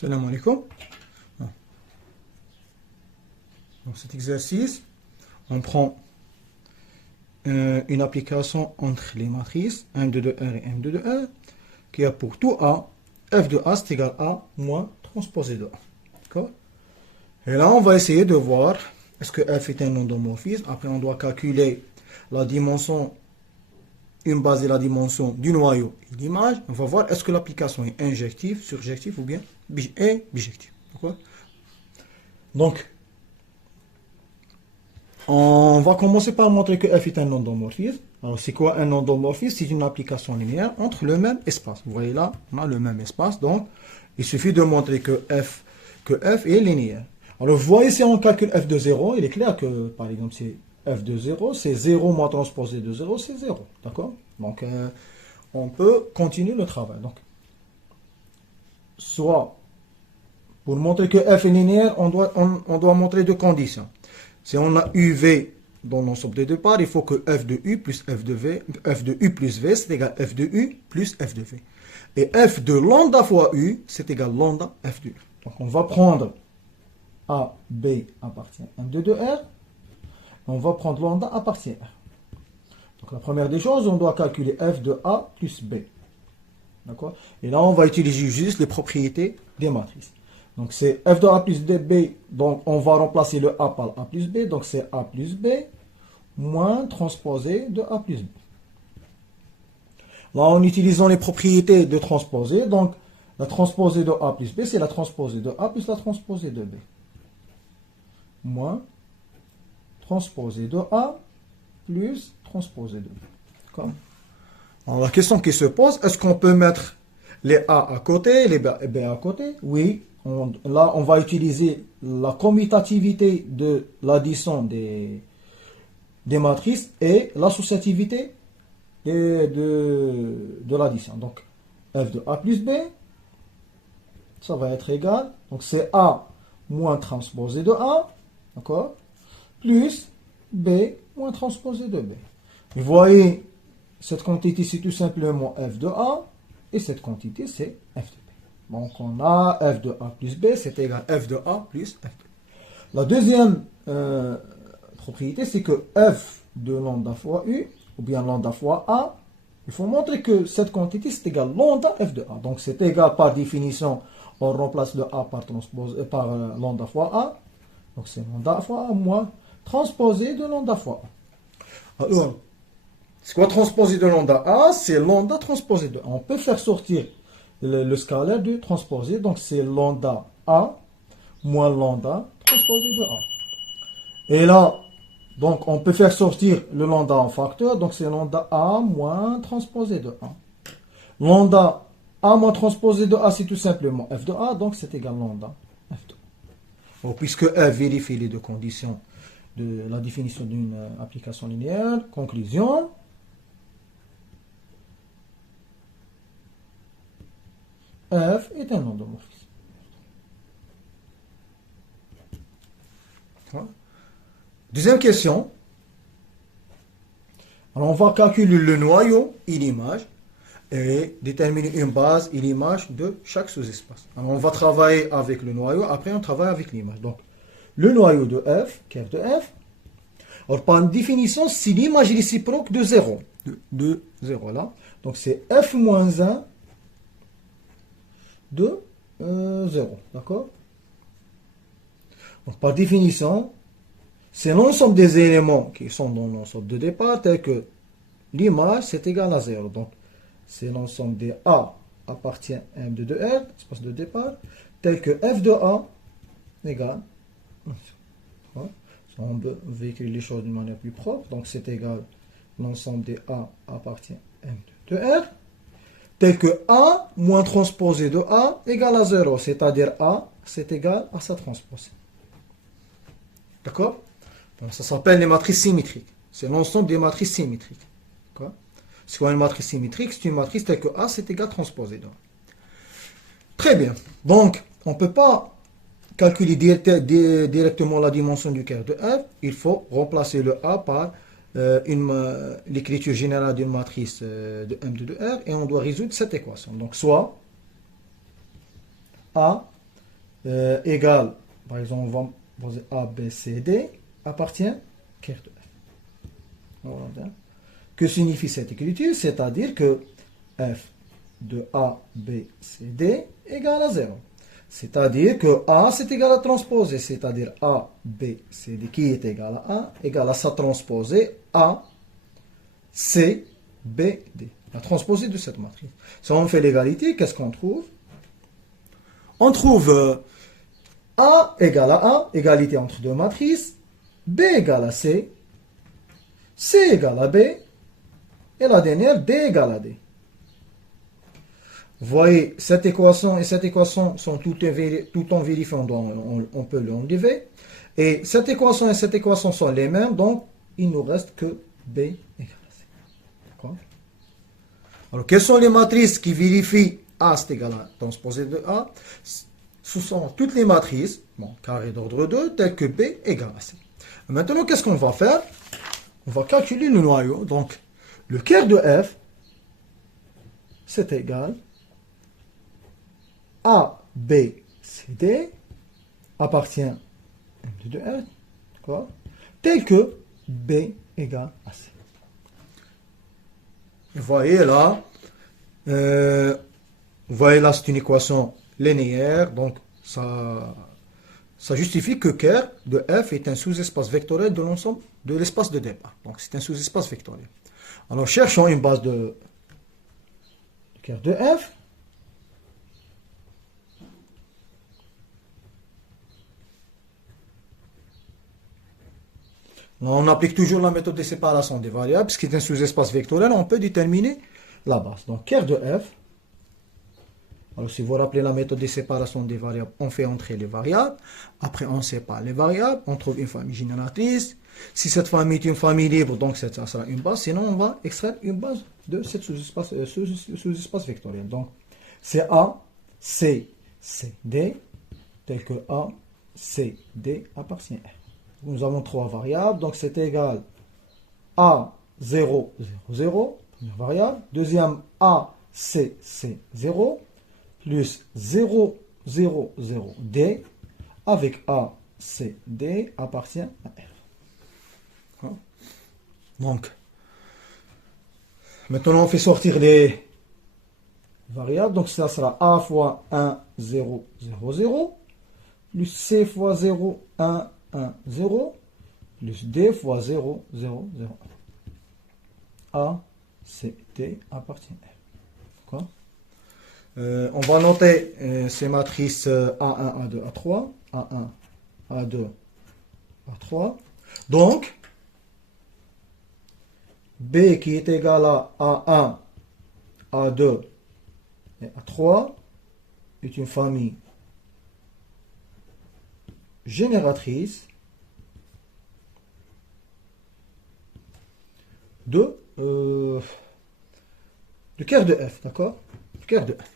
Salam alaikum. Dans cet exercice, on prend une application entre les matrices M2 de R et M2 de R qui a pour tout A, F de A c'est égal à moins transposé de A. D'accord? Et là, on va essayer de voir est-ce que F est un endomorphisme. Après, on doit calculer la dimension, une base et la dimension du noyau et de l'image. On va voir est-ce que l'application est injective, surjective ou bien bijective. D'accord? Donc, on va commencer par montrer que F est un endomorphisme. Alors, c'est quoi un endomorphisme? C'est une application linéaire entre le même espace. Vous voyez là, on a le même espace. Donc, il suffit de montrer que F est linéaire. Alors, vous voyez, si on calcule F de 0, il est clair que, par exemple, si F de 0, c'est 0 moins transposé de 0, c'est 0. D'accord? Donc, on peut continuer le travail. Donc, soit, pour montrer que F est linéaire, on doit montrer deux conditions. Si on a UV dans l'ensemble des deux parts, il faut que F de U plus F de V, F de U plus V, c'est égal à F de U plus F de V. Et F de lambda fois U, c'est égal à lambda F de U. Donc, on va prendre A, B appartient à M2 de R. On va prendre lambda appartient à R. Donc, la première des choses, on doit calculer F de A plus B. D'accord? Et là, on va utiliser juste les propriétés des matrices. Donc, c'est F de A plus B. Donc, on va remplacer le A par A plus B. Donc, c'est A plus B moins transposé de A plus B. Là, en utilisant les propriétés de transposé, donc, la transposée de A plus B, c'est la transposée de A plus la transposée de B. Moins transposée de A plus transposée de B. D'accord? Alors, la question qui se pose, est-ce qu'on peut mettre les A à côté, les B à côté? Oui. Là, on va utiliser la commutativité de l'addition des matrices et l'associativité de l'addition. Donc, F de A plus B, ça va être égal. Donc, c'est A moins transposé de A, d'accord, plus B moins transposé de B. Vous voyez, cette quantité, c'est tout simplement F de A, et cette quantité, c'est F de B. Donc, on a F de A plus B, c'est égal à F de A plus F de B. La deuxième propriété, c'est que F de lambda fois U, ou bien lambda fois A, il faut montrer que cette quantité, c'est égal à lambda F de A. Donc, c'est égal par définition, on remplace le A par lambda fois A. Donc, c'est lambda fois A moins transposé de lambda fois A. Alors, c'est quoi transposé de lambda A? C'est lambda transposé de A. On peut faire sortir le scalaire du transposé, donc c'est lambda A moins lambda transposé de A. Et là, donc on peut faire sortir le lambda en facteur, donc c'est lambda A moins transposé de A. Lambda A moins transposé de A, c'est tout simplement F de A, donc c'est égal à lambda F de A. Bon, puisque F vérifie les deux conditions de la définition d'une application linéaire, conclusion. F est un endomorphisme. Deuxième question. Alors, on va calculer le noyau et l'image et déterminer une base et l'image de chaque sous-espace. Alors, on va travailler avec le noyau, après on travaille avec l'image. Donc, le noyau de F, qui est F de F. Alors, par définition, c'est l'image réciproque de 0. De 0 là. Donc, c'est F moins 1 de 0. D'accord? Donc, par définition, c'est l'ensemble des éléments qui sont dans l'ensemble de départ, tel que l'image, c'est égal à 0. Donc, c'est l'ensemble des A appartient à M2 de R, espace de départ, tel que F de A égale. On peut véhiculer les choses d'une manière plus propre. Donc, c'est égal l'ensemble des A appartient à M2 de R, tel que A moins transposé de A égale à 0, c'est-à-dire A, c'est égal à sa transposée. D'accord? Donc, ça s'appelle les matrices symétriques. C'est l'ensemble des matrices symétriques. C'est quoi une matrice symétrique? C'est une matrice telle que A, c'est égal à transposé de A. Très bien. Donc, on ne peut pas calculer directement la dimension du curve de F. Il faut remplacer le A par l'écriture générale d'une matrice de M2 de R et on doit résoudre cette équation. Donc, soit A égale, par exemple, on va poser A, B, C, D, appartient Ker de F. Voilà. Que signifie cette écriture? C'est-à-dire que F de A, B, C, D égale à 0. C'est-à-dire que A, c'est égal à transposer, c'est-à-dire A, B, C, D, qui est égal à A, égal à sa transposée A, C, B, D. La transposée de cette matrice. Si on fait l'égalité, qu'est-ce qu'on trouve? On trouve A égale à A, égalité entre deux matrices, B égale à C, C égale à B, et la dernière, D égale à D. Vous voyez, cette équation et cette équation sont tout en vérifiant, donc on peut l'enlever. Et cette équation et cette équation sont les mêmes, donc il ne nous reste que B égale à C. D'accord? Alors, quelles sont les matrices qui vérifient A c'est égal à transposé de A? Ce sont toutes les matrices, bon, carré d'ordre 2, telles que B égale à C. Maintenant, qu'est-ce qu'on va faire? On va calculer le noyau. Donc, le Ker de F, c'est égal A, B, C, D appartient à M de F, d'accord, tel que B égale à C. Vous voyez là, c'est une équation linéaire, donc ça justifie que Ker de F est un sous-espace vectoriel de l'ensemble de l'espace de départ. Donc c'est un sous-espace vectoriel. Alors cherchons une base de Ker de F. On applique toujours la méthode de séparation des variables, puisqu'il est un sous-espace vectoriel, on peut déterminer la base. Donc, Ker de F, alors si vous rappelez la méthode de séparation des variables, on fait entrer les variables, après on sépare les variables, on trouve une famille génératrice. Si cette famille est une famille libre, donc ça sera une base, sinon on va extraire une base de cette sous-espace vectoriel. Donc, c'est A, C, C, D, tel que A, C, D appartient à F. Nous avons trois variables, donc c'est égal à 0, 0, 0, première variable. Deuxième, A, C, C, 0, plus 0, 0, 0, D, avec A, C, D appartient à F. Donc, maintenant on fait sortir les variables, donc ça sera A fois 1, 0, 0, 0, plus C fois 0, 1, 1, 0, plus D fois 0, 0, 0. A, C, D appartient à F. D'accord? On va noter ces matrices A1, A2, A3, A1, A2, A3. Donc, B qui est égal à A1, A2 et A3 est une famille génératrice de Ker de F, d'accord? Du Ker de F.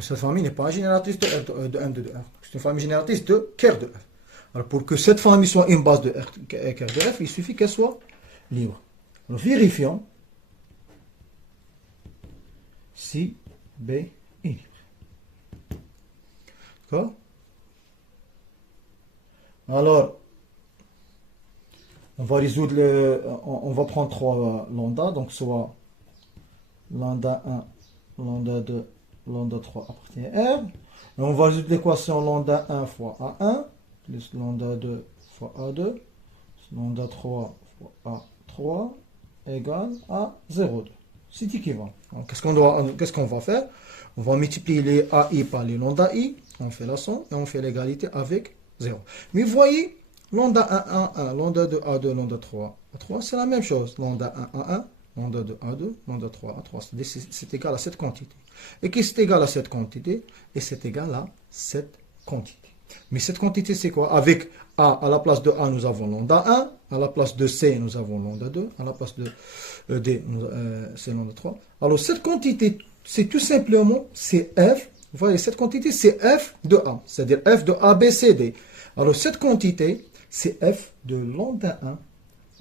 Cette famille n'est pas génératrice de M de F. C'est une famille génératrice de Ker de F. Alors pour que cette famille soit une base de Ker de F, il suffit qu'elle soit libre. Alors vérifions si B est libre. D'accord? Alors, on va résoudre on va prendre trois lambda, donc soit lambda 1, lambda 2, lambda 3 appartient à R. Et on va résoudre l'équation lambda 1 fois A1, plus lambda 2 fois A2, plus lambda 3 fois A3, égale à 0,2. C'est équivalent. Qu'est-ce qu'on va faire? On va multiplier les AI par les lambda I, on fait la somme, et on fait l'égalité avec 0. Mais vous voyez, lambda 1, 1, 1, lambda 2, A2, lambda 3, A3, c'est la même chose. Lambda 1, 1, 1, lambda 2, A2, lambda 3, A3. C'est égal à cette quantité. Et qui c'est égal à cette quantité? Et c'est égal à cette quantité. Mais cette quantité, c'est quoi? Avec A, à la place de A, nous avons lambda 1. À la place de C, nous avons lambda 2. À la place de D, c'est lambda 3. Alors, cette quantité, c'est tout simplement, c'est F. Vous voyez, cette quantité, c'est F de A. C'est-à-dire F de A, B, C, D. Alors, cette quantité, c'est F de lambda 1,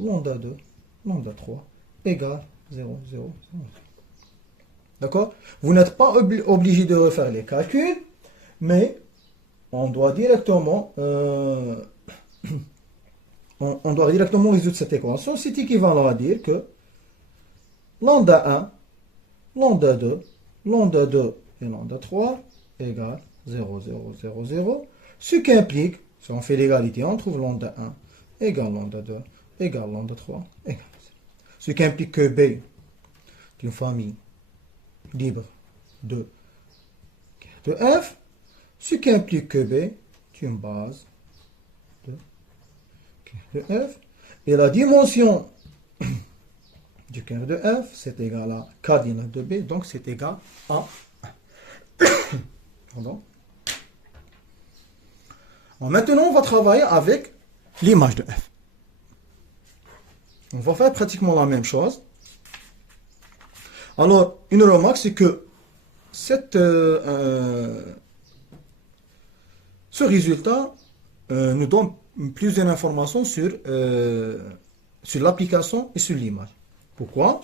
lambda 2, lambda 3, égale 0, 0, 0. D'accord? Vous n'êtes pas obligé de refaire les calculs, mais on doit directement on doit directement résoudre cette équation. C'est équivalent à dire que lambda 1, lambda 2, lambda 2 et lambda 3 égale 0, 0, 0, 0. Ce qui implique, si on fait l'égalité, on trouve lambda 1 égale lambda 2 égale lambda 3 égale 0. Ce qui implique que B est une famille libre de f, ce qui implique que B est une base de f, et la dimension du cœur de f, c'est égal à cardinal de B, donc c'est égal à 1. Pardon. Maintenant, on va travailler avec l'image de f. On va faire pratiquement la même chose. Alors, une remarque, c'est que ce résultat nous donne plusieurs informations sur l'application et sur l'image. Pourquoi?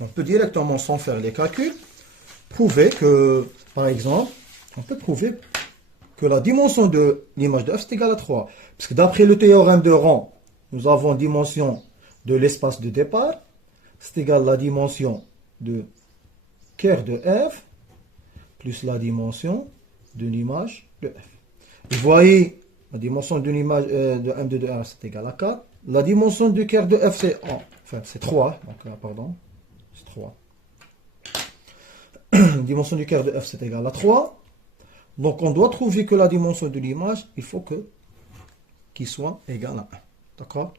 On peut directement, sans faire les calculs, prouver que, par exemple, on peut prouver que la dimension de l'image de f est égale à 3. Parce que d'après le théorème de rang, nous avons dimension de l'espace de départ, c'est égal à la dimension de cœur de f plus la dimension de l'image de f. Vous voyez, la dimension d'une image de m de 1 c'est égal à 4. La dimension du cœur de f c'est c'est 3. Donc là, pardon, c'est 3. La dimension du cœur de f c'est égal à 3. Donc on doit trouver que la dimension de l'image, il faut qu'il soit égal à 1. D'accord?